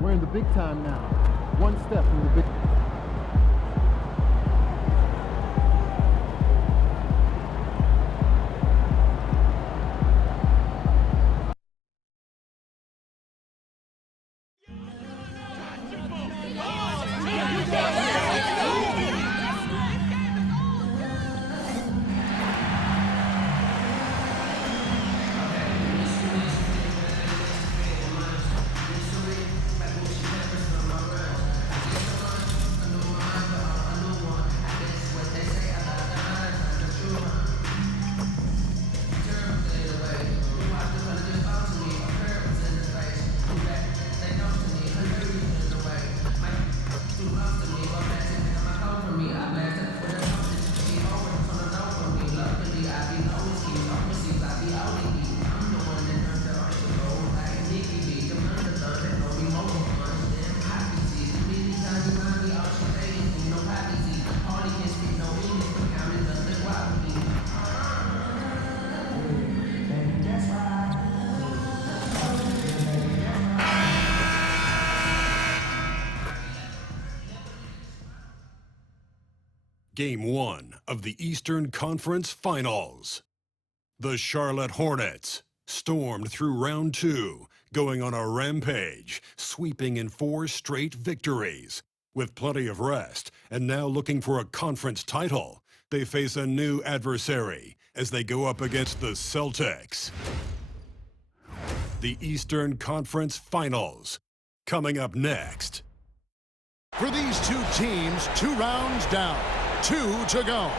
We're in the big time now. One step from the big... Game 1 of the Eastern Conference Finals. The Charlotte Hornets stormed through round 2, going on a rampage, sweeping in 4 straight victories. With plenty of rest, and now looking for a conference title, they face a new adversary as they go up against the Celtics. The Eastern Conference Finals, coming up next. For these two teams, 2 rounds down, 2 to go.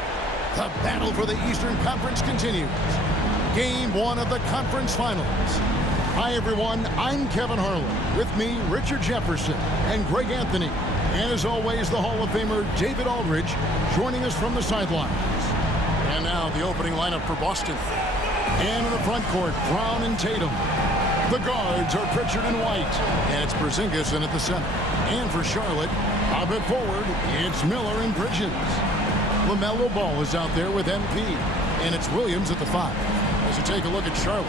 The battle for the Eastern Conference continues. Game 1 of the conference finals. Hi everyone, I'm Kevin Harlan. With me, Richard Jefferson and Greg Anthony. And as always, the Hall of Famer David Aldridge joining us from the sidelines. And now the opening lineup for Boston. And in the front court, Brown and Tatum. The guards are Pritchard and White. And it's Porzingis in at the center. And for Charlotte, up at forward, it's Miller and Bridges. LaMelo Ball is out there with MP. And it's Williams at the 5. As you take a look at Charlotte,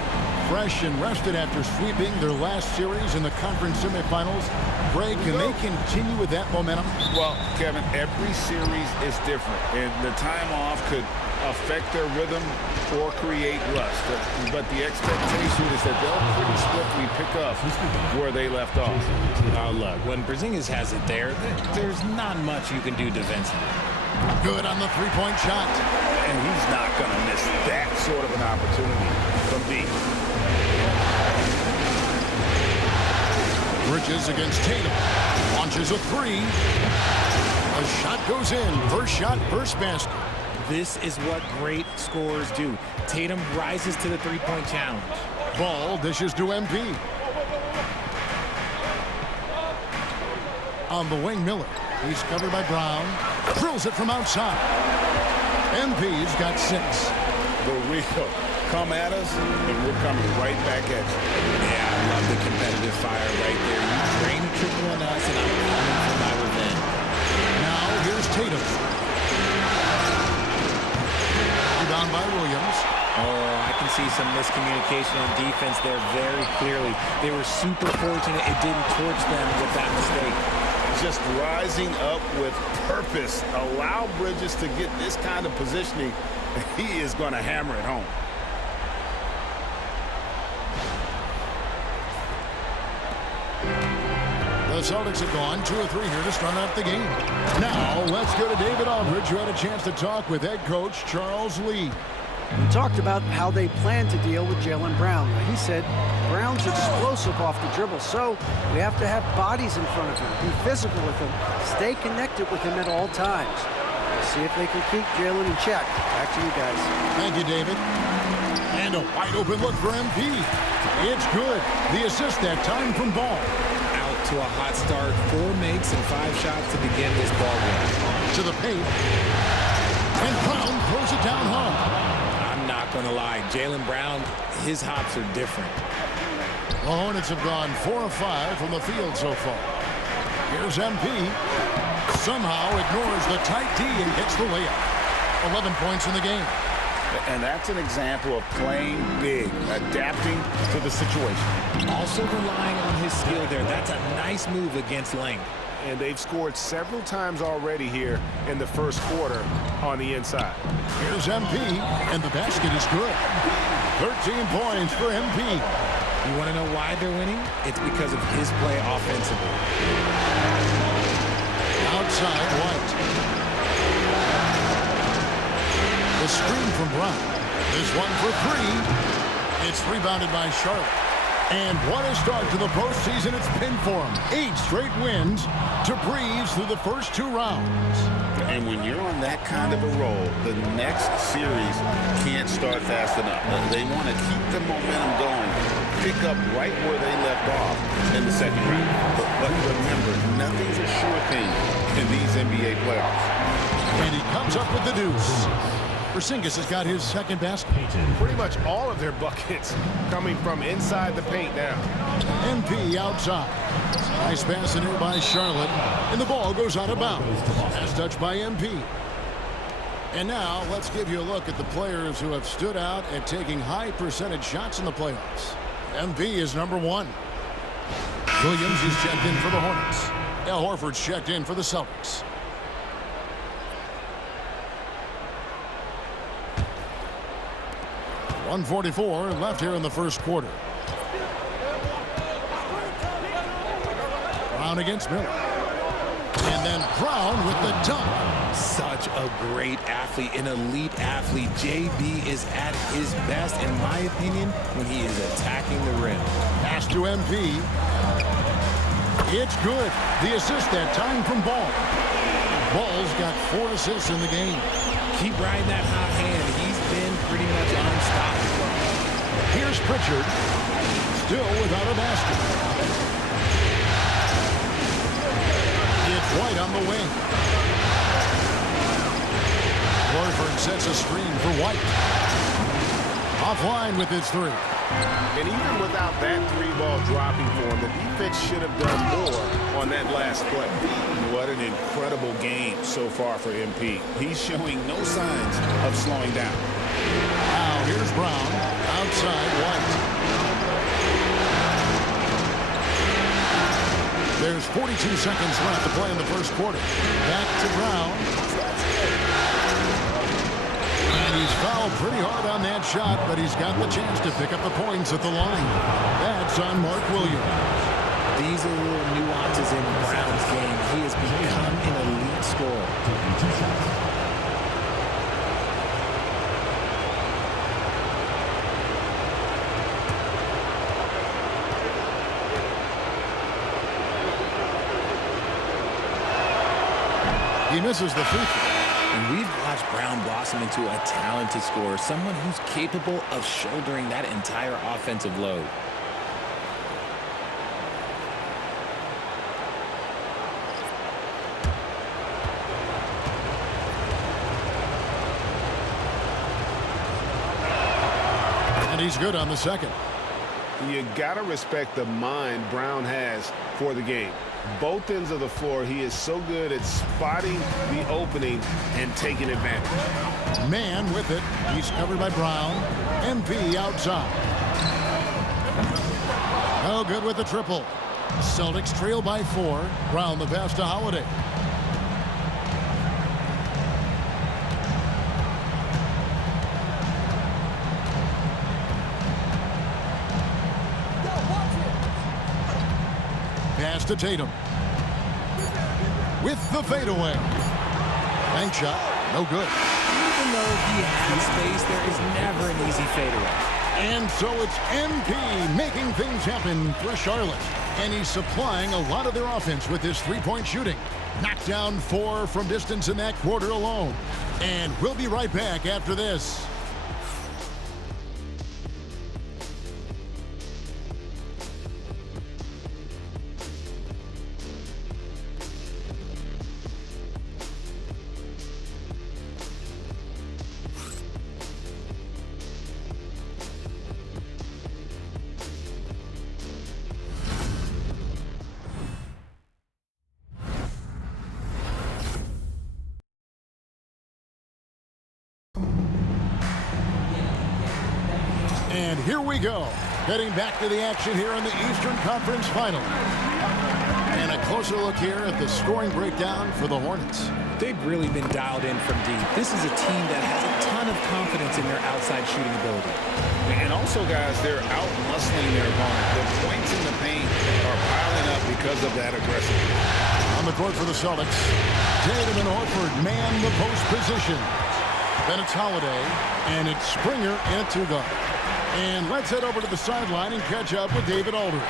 fresh and rested after sweeping their last series in the conference semifinals. Greg, can they continue with that momentum? Well, Kevin, every series is different, and the time off could affect their rhythm or create rust. But the expectation is that they'll pretty swiftly pick up where they left off. Look, when Porzingis has it there's not much you can do defensively. Good on the three-point shot. And he's not going to miss that sort of an opportunity from deep. Bridges against Tatum. Launches a 3. A shot goes in. First shot, first basket. This is what great scorers do. Tatum rises to the three-point challenge. Ball dishes to MP. On the wing, Miller. He's covered by Brown. Drills it from outside. MP's got 6. The Rico, come at us, and we're coming right back at you. Yeah, I love the competitive fire right there. You drain a triple on us, and I'm coming for my revenge. Now here's Tatum. Rebound by Williams. Oh, I can see some miscommunication on defense there very clearly. They were super fortunate it didn't torch them with that mistake. Just rising up with purpose. Allow Bridges to get this kind of positioning. He is going to hammer it home. The Celtics have gone 2 or 3 here to start out the game. Now let's go to David Aldridge, who had a chance to talk with head coach Charles Lee. We talked about how they plan to deal with Jaylen Brown. He said Brown's explosive off the dribble, so we have to have bodies in front of him, be physical with him, stay connected with him at all times. We'll see if they can keep Jaylen in check. Back to you guys. Thank you, David. And a wide open look for MP. It's good. The assist that time from Ball. Out to a hot start, 4 makes and 5 shots to begin this ball game. To the paint. And Brown throws it down hard. Not gonna lie, Jaylen Brown, his hops are different. The Hornets have gone 4 of 5 from the field so far. Here's MP. Somehow ignores the tight D and gets the layup. 11 points in the game. And that's an example of playing big, adapting to the situation. Also relying on his skill there. That That's a nice move against length. And they've scored several times already here in the first quarter on the inside. Here's MP, and the basket is good. 13 points for MP. You want to know why they're winning? It's because of his play offensively. Outside White. The screen from Brown. This one for three. It's rebounded by Charlotte. And what a start to the postseason it's been for them. 8 straight wins to breeze through the first 2 rounds. And when you're on that kind of a roll, the next series can't start fast enough. They want to keep the momentum going, pick up right where they left off in the second round. But remember, nothing's a sure thing in these NBA playoffs. And he comes up with the deuce. Porzingis has got his second basket. Pretty much all of their buckets coming from inside the paint now. MP outside. Nice pass in here by Charlotte. And the ball goes out of bounds. Pass touched by MP. And now let's give you a look at the players who have stood out at taking high percentage shots in the playoffs. MP is number 1. Williams is checked in for the Hornets. Al Horford's checked in for the Celtics. .144 left here in the first quarter. Brown against Miller. And then Brown with the dunk. Such a great athlete, an elite athlete. JB is at his best, in my opinion, when he is attacking the rim. Pass to MP. It's good. The assist that time from Ball. Ball's got 4 assists in the game. Keep riding that hot hand. He's been pretty much unstoppable. Here's Pritchard. Still without a basket. It's White on the wing. Horford sets a screen for White. Offline with his 3. And even without that 3-ball dropping for him, the defense should have done more on that last play. What an incredible game so far for MP. He's showing no signs of slowing down. Now here's Brown. Outside White. There's 42 seconds left to play in the first quarter. Back to Brown. And he's fouled pretty hard on that shot, but he's got the chance to pick up the points at the line. That's on Mark Williams. These are little nuances in Brown's game. He has become an elite scorer. He misses the free throw. And we've watched Brown blossom into a talented scorer, someone who's capable of shouldering that entire offensive load. And he's good on the second. You got to respect the mind Brown has for the game. Both ends of the floor, he is so good at spotting the opening and taking advantage. Man with it. He's covered by Brown. MP outside. Oh, good with the triple. Celtics trail by 4. Brown the pass to Holiday. Pass to Tatum. With the fadeaway. Bank shot. No good. Even though he has space, there is never an easy fadeaway. And so it's MP making things happen for Charlotte. And he's supplying a lot of their offense with his 3-point shooting. Knocked down 4 from distance in that quarter alone. And we'll be right back after this. And here we go. Heading back to the action here in the Eastern Conference Finals. And a closer look here at the scoring breakdown for the Hornets. They've really been dialed in from deep. This is a team that has a ton of confidence in their outside shooting ability. And also, guys, they're out-muscling their opponent. The points in the paint are piling up because of that aggressiveness. On the court for the Celtics, Tatum and Horford man the post position. Then it's Holiday, and it's Springer in a two-guard. And let's head over to the sideline and catch up with David Aldridge.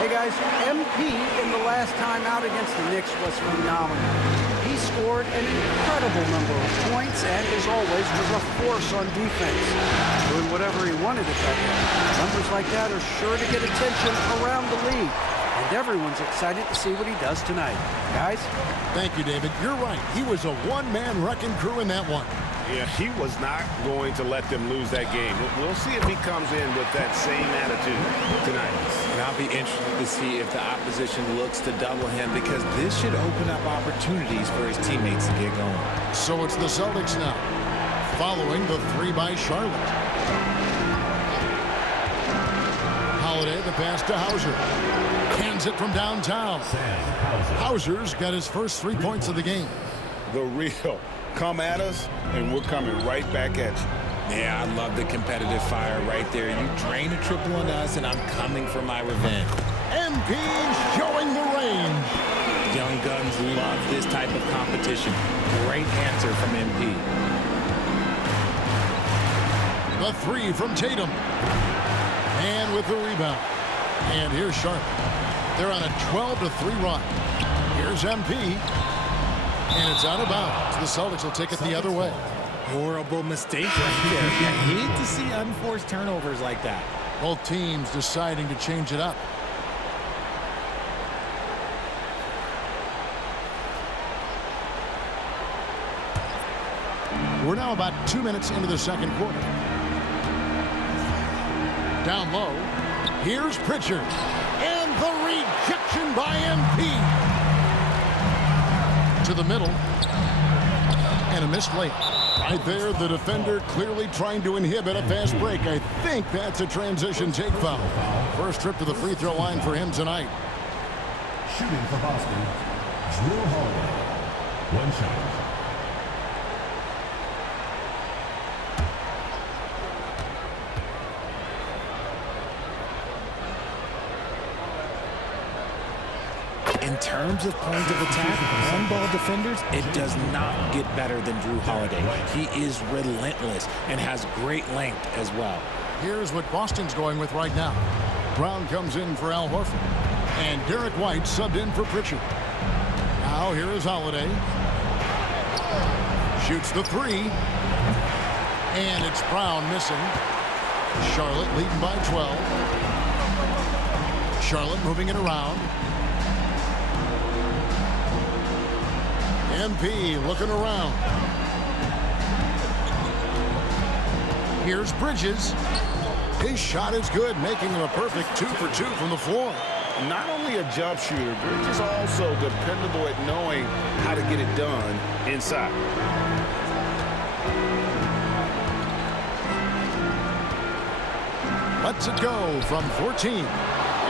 Hey guys, MP in the last time out against the Knicks was phenomenal. He scored an incredible number of points and, as always, was a force on defense, doing whatever he wanted at that point. Numbers like that are sure to get attention around the league, and everyone's excited to see what he does tonight. Guys? Thank you, David. You're right. He was a one-man wrecking crew in that one. Yeah, he was not going to let them lose that game. We'll see if he comes in with that same attitude tonight. And I'll be interested to see if the opposition looks to double him, because this should open up opportunities for his teammates to get going. So it's the Celtics now, following the three by Charlotte. Holiday, the pass to Hauser. Hands it from downtown. Hauser's got his first 3 points of the game. The real. Come at us, and we're coming right back at you. Yeah, I love the competitive fire right there. You drain a triple on us, and I'm coming for my revenge. MP showing the range. Young guns love this type of competition. Great answer from MP. The three from Tatum. And with the rebound. And here's Charlotte. They're on a 12-3 run. Here's MP. And it's out of bounds. The Celtics will take it the other way. Horrible mistake right there. You hate to see unforced turnovers like that. Both teams deciding to change it up. We're now about 2 minutes into the second quarter. Down low. Here's Pritchard. And the rejection by MP. To the middle, and a missed late. Right there, the defender clearly trying to inhibit a fast break. I think that's a transition take foul. First trip to the free throw line for him tonight. Shooting for Boston, Drew Holiday. One shot. In terms of point of attack, on-ball defenders, it does not get better than Drew Holiday. He is relentless and has great length as well. Here's what Boston's going with right now. Brown comes in for Al Horford. And Derek White subbed in for Pritchard. Now here is Holiday. Shoots the three. And it's Brown missing. Charlotte leading by 12. Charlotte moving it around. MP looking around. Here's Bridges. His shot is good, making him a perfect 2 for 2 from the floor. Not only a jump shooter, Bridges also dependable at knowing how to get it done inside. Lets it go from 14.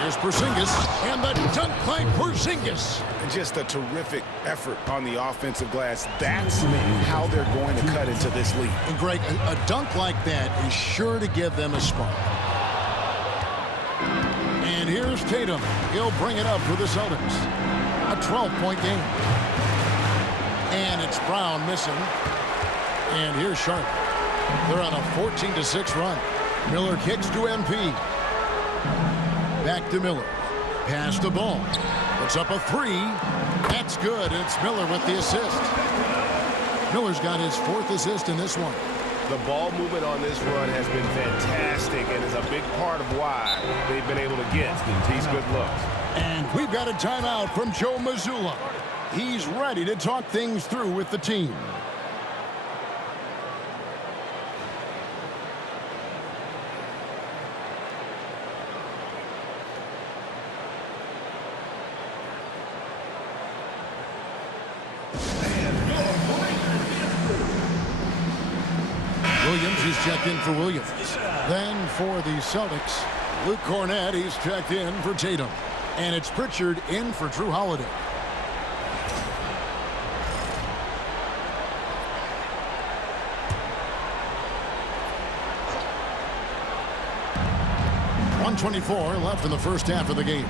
Here's Porzingis, and the dunk by Porzingis. Just a terrific effort on the offensive glass. That's how they're going to cut into this lead. And Greg, a dunk like that is sure to give them a spark. And here's Tatum. He'll bring it up for the Celtics. A 12-point game. And it's Brown missing. And here's Sharp. They're on a 14-6 run. Miller kicks to MP. Back to Miller. Pass the ball. Puts up a three. That's good. And it's Miller with the assist. Miller's got his 4th assist in this one. The ball movement on this run has been fantastic and is a big part of why they've been able to get these good looks. And we've got a timeout from Joe Mazzulla. He's ready to talk things through with the team. Williams is checked in for Williams. Then for the Celtics, Luke Cornett, he's checked in for Tatum. And it's Pritchard in for Drew Holiday. .124 left in the first half of the game.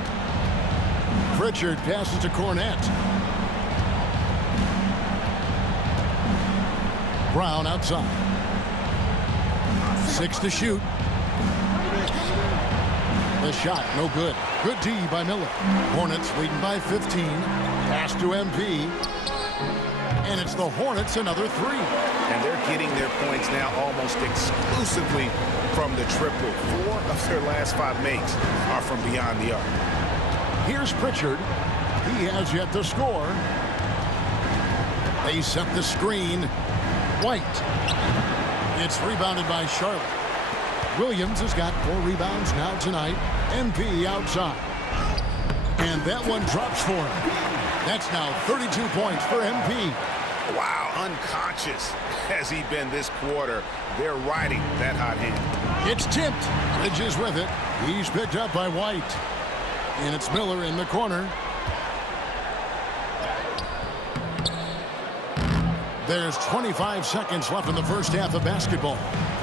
Pritchard passes to Cornett. Brown outside. 6 to shoot. The shot, no good. Good D by Miller. Hornets leading by 15. Pass to MP. And it's the Hornets another 3. And they're getting their points now almost exclusively from the triple. 4 of their last 5 makes are from beyond the arc. Here's Pritchard. He has yet to score. They set the screen. White. It's rebounded by Charlotte. Williams has got 4 rebounds now tonight. MP outside. And that one drops for him. That's now 32 points for MP. Wow, unconscious has he been this quarter. They're riding that hot hand. It's tipped. Bridges with it. He's picked up by White. And it's Miller in the corner. There's 25 seconds left in the first half of basketball.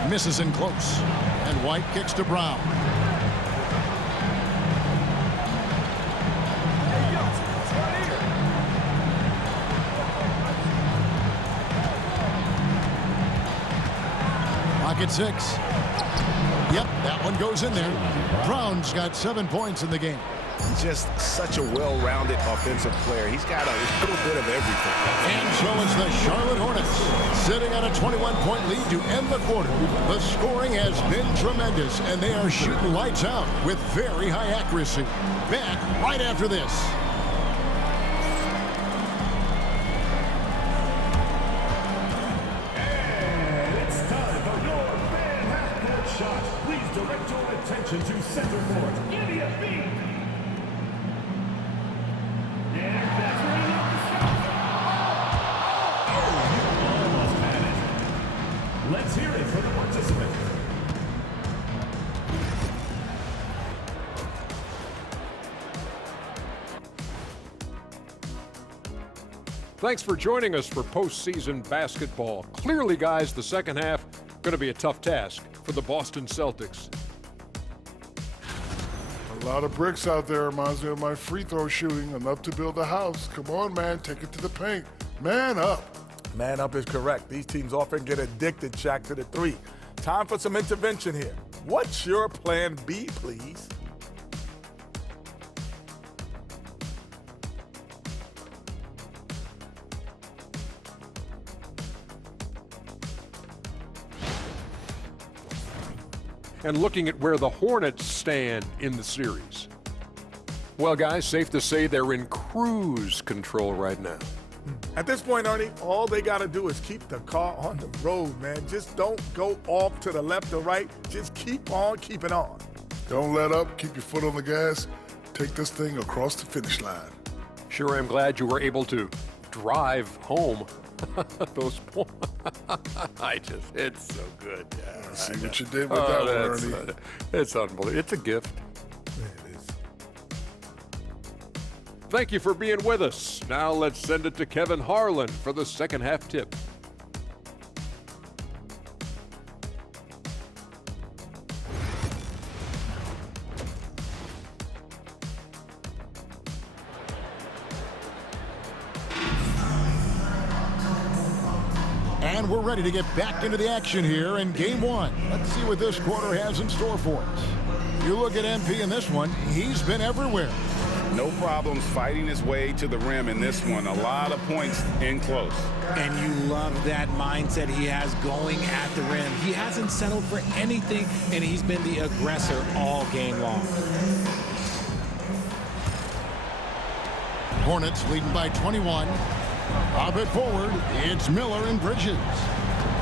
Misses in close. And White kicks to Brown. Pocket 6. Yep, that one goes in there. Brown's got 7 points in the game. Just such a well-rounded offensive player. He's got a little bit of everything. And so it's the Charlotte Hornets sitting at a 21-point lead to end the quarter. The scoring has been tremendous, and they are shooting lights out with very high accuracy. Back right after this. And it's time for your fan half-court shot. Please direct your attention to center court. Idiot B. Let's hear it for the participant. Thanks for joining us for postseason basketball. Clearly, guys, the second half going to be a tough task for the Boston Celtics. A lot of bricks out there. Reminds me of my free throw shooting. Enough to build a house. Come on, man. Take it to the paint. Man up. Man up is correct. These teams often get addicted, Shaq, to the 3. Time for some intervention here. What's your plan B, please? And looking at where the Hornets stand in the series. Well, guys, safe to say they're in cruise control right now. At this point, Ernie, all they got to do is keep the car on the road, man. Just don't go off to the left or right. Just keep on keeping on. Don't let up. Keep your foot on the gas. Take this thing across the finish line. Sure am glad you were able to drive home those points. It's so good. Yeah, See what you did with that one, Ernie. It's unbelievable. It's a gift. It is. Thank you for being with us. Now let's send it to Kevin Harlan for the second half tip. And we're ready to get back into the action here in game 1. Let's see what this quarter has in store for us. You look at MP in this one, he's been everywhere. No problems fighting his way to the rim in this one. A lot of points in close. And you love that mindset he has going at the rim. He hasn't settled for anything, and he's been the aggressor all game long. Hornets leading by 21. Pop it forward. It's Miller and Bridges.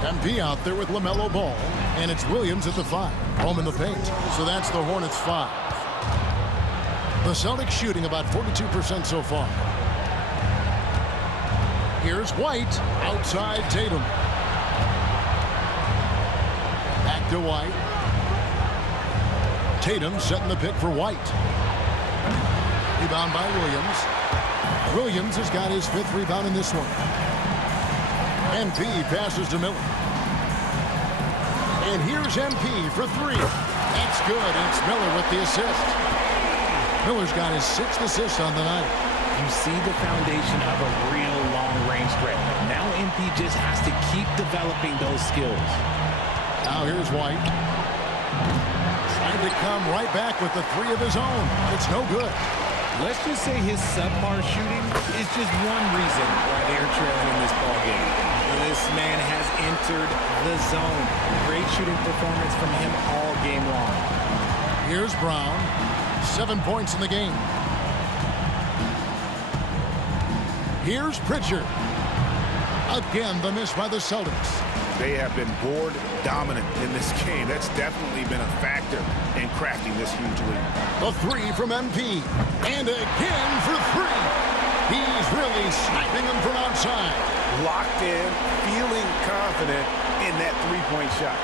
MP out there with LaMelo Ball. And it's Williams at the 5. Home in the paint. So that's the Hornets 5. The Celtics shooting about 42% so far. Here's White outside Tatum. to White. Tatum setting the pick for White. Rebound by Williams. Williams has got his 5th rebound in this one. MP passes to Miller. And here's MP for 3. That's good. It's Miller with the assist. Miller's got his 6th assist on the night. You see the foundation of a real long-range threat. Now MP just has to keep developing those skills. Now here's White. Trying to come right back with the 3 of his own. It's no good. Let's just say his subpar shooting is just one reason why they're trailing in this ballgame. This man has entered the zone. Great shooting performance from him all game long. Here's Brown. 7 points in the game. Here's Pritchard. Again, the miss by the Celtics. They have been board dominant in this game. That's definitely been a factor in crafting this huge lead. The 3 from MP. And again for 3. He's really sniping them from outside. Locked in, feeling confident in that three-point shot.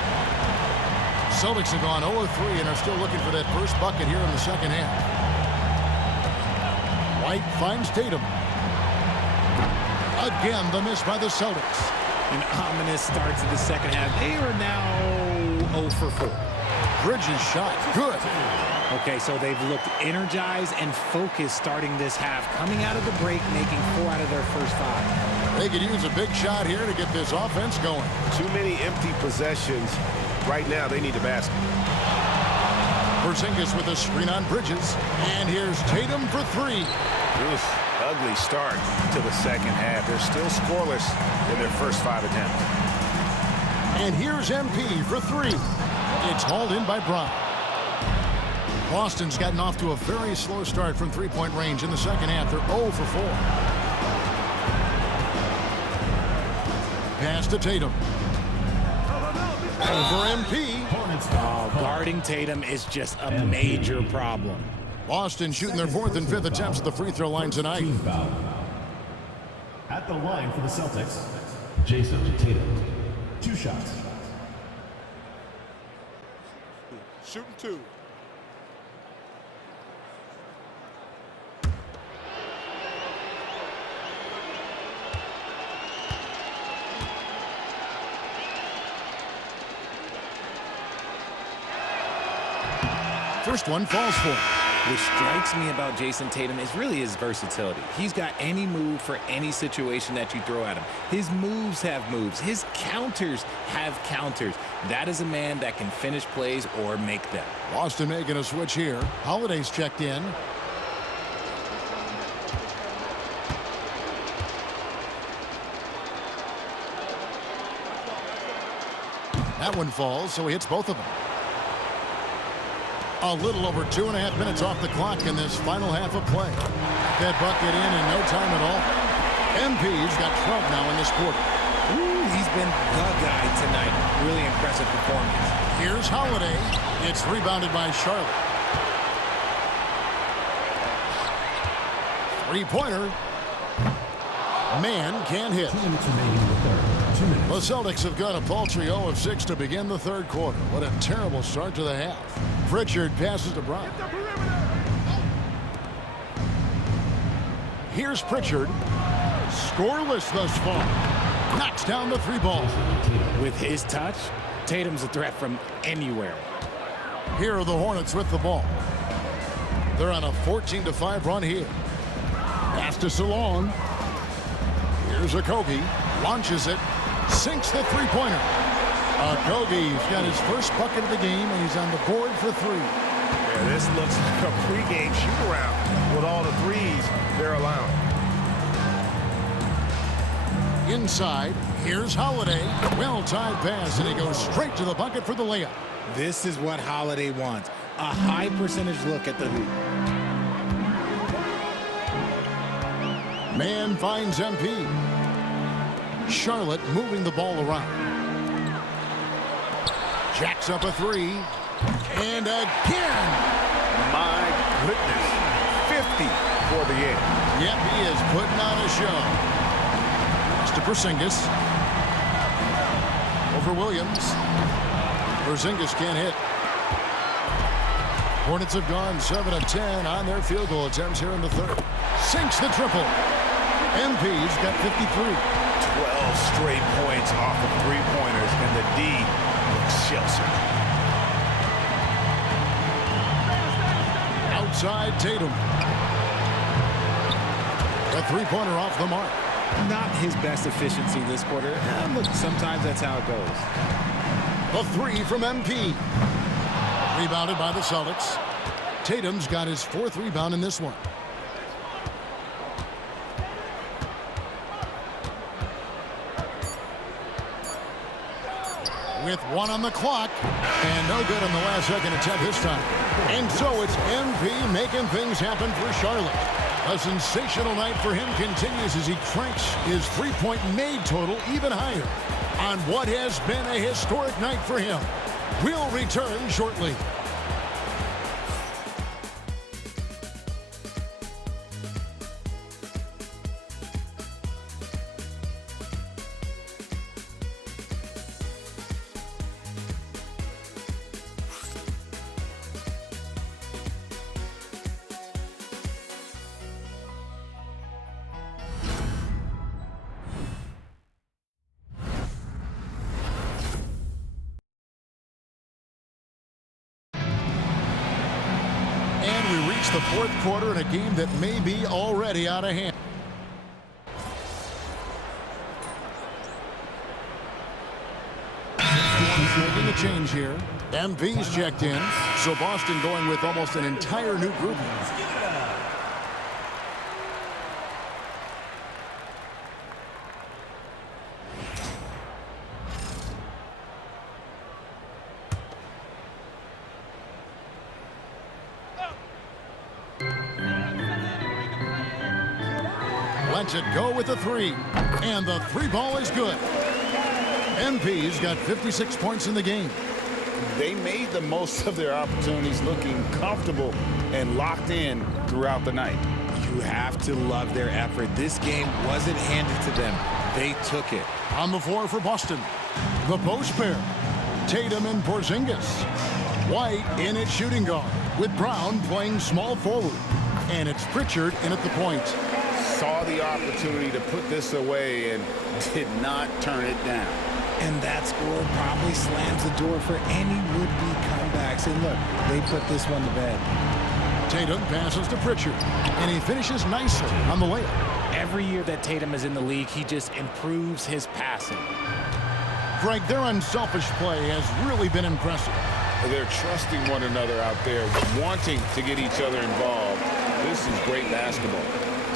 Celtics have gone 0-3 and are still looking for that first bucket here in the second half. White finds Tatum. Again, the miss by the Celtics. An ominous start to the second half. They are now 0 for 4. Bridges shot. Good. Okay, so they've looked energized and focused starting this half. Coming out of the break, making 4 out of their first 5. They could use a big shot here to get this offense going. Too many empty possessions. Right now, they need a basket. Porzingis with a screen on Bridges. And here's Tatum for 3. Oof, ugly start to the second half. They're still scoreless in their first 5 attempts. And here's MP for 3. It's hauled in by Brown. Boston's gotten off to a very slow start from three-point range in the second half. They're 0 for 4. Pass to Tatum. Over MP. Guarding Tatum is just a major problem. Boston shooting their 4th and 5th attempts at the free throw line tonight. At the line for the Celtics, Jason Tatum. 2 shots. Shooting 2. First one falls for him. What strikes me about Jason Tatum is really his versatility. He's got any move for any situation that you throw at him. His moves have moves. His counters have counters. That is a man that can finish plays or make them. Boston making a switch here. Holiday's checked in. That one falls, so he hits both of them. A little over 2.5 minutes off the clock in this final half of play. That bucket in no time at all. MP's got 12 now in this quarter. Ooh, he's been the guy tonight. Really impressive performance. Here's Holiday. It's rebounded by Charlotte. Three-pointer. Man can't hit. 2 minutes remaining in the third. 2 minutes. The Celtics have got a paltry 0 of 6 to begin the third quarter. What a terrible start to the half. Pritchard passes to Brown. Here's Pritchard. Scoreless thus far. Knocks down the 3 ball. With his touch, Tatum's a threat from anywhere. Here are the Hornets with the ball. They're on a 14-5 run here. Pass to Salon. Here's Okogie. Launches it. Sinks the three-pointer. Okogie's got his first bucket of the game, and he's on the board for 3. Yeah, this looks like a pregame shoot-around with all the threes they're allowing. Inside, here's Holiday. Well-timed pass, and he goes straight to the bucket for the layup. This is what Holiday wants. A high percentage look at the hoop. Man finds MP. Charlotte moving the ball around. Jacks up a 3. And again. My goodness. 50 for the game. Yep, he is putting on a show. Pass to Porzingis. Over Williams. Porzingis can't hit. Hornets have gone 7 of 10 on their field goal attempts here in the third. Sinks the triple. MP's got 53. 12 straight points off of three-pointers, and the D looks sheltered. Outside Tatum. A three-pointer off the mark. Not his best efficiency this quarter. Look, sometimes that's how it goes. The three from MP. Rebounded by the Celtics. Tatum's got his 4th rebound in this one. With 1 on the clock, and no good on the last second attempt this time. And so it's MP making things happen for Charlotte. A sensational night for him continues as he cranks his three-point made total even higher on what has been a historic night for him. We'll return shortly. We reach the 4th quarter in a game that may be already out of hand. He's making a change here. MP's checked in, so Boston going with almost an entire new group. Lets it go with the 3. And the 3 ball is good. MP's got 56 points in the game. They made the most of their opportunities, looking comfortable and locked in throughout the night. You have to love their effort. This game wasn't handed to them. They took it. On the floor for Boston, the post pair. Tatum and Porzingis. White in at shooting guard, with Brown playing small forward. And it's Pritchard in at the point. Saw the opportunity to put this away and did not turn it down. And that score probably slams the door for any would-be comebacks. And look, they put this one to bed. Tatum passes to Pritchard, and he finishes nicely on the layup. Every year that Tatum is in the league, he just improves his passing. Greg, their unselfish play has really been impressive. They're trusting one another out there, wanting to get each other involved. This is great basketball.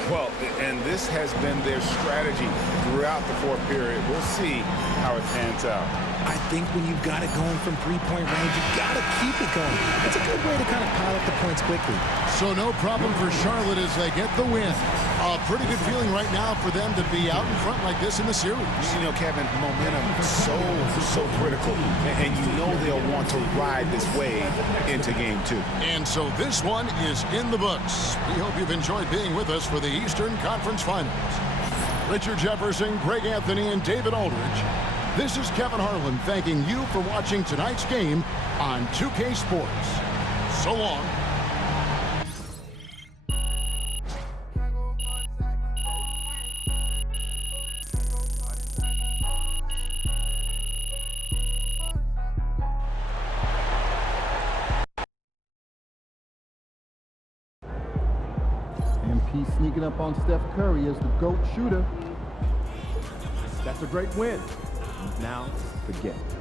Well, and this has been their strategy throughout the 4th period. We'll see how it pans out. I think when you've got it going from three-point range, you've got to keep it going. It's a good way to kind of pile up the points quickly. So no problem for Charlotte as they get the win. A pretty good feeling right now for them to be out in front like this in the series. You know, Kevin, momentum is so critical. And you know they'll want to ride this wave into game 2. And so this one is in the books. We hope you've enjoyed being with us for the Eastern Conference Finals. Richard Jefferson, Greg Anthony, and David Aldridge. This is Kevin Harlan thanking you for watching tonight's game on 2K Sports. So long. MP sneaking up on Steph Curry as the GOAT shooter. That's a great win. Now, forget it.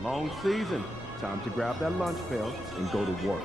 Long season. Time to grab that lunch pail and go to work.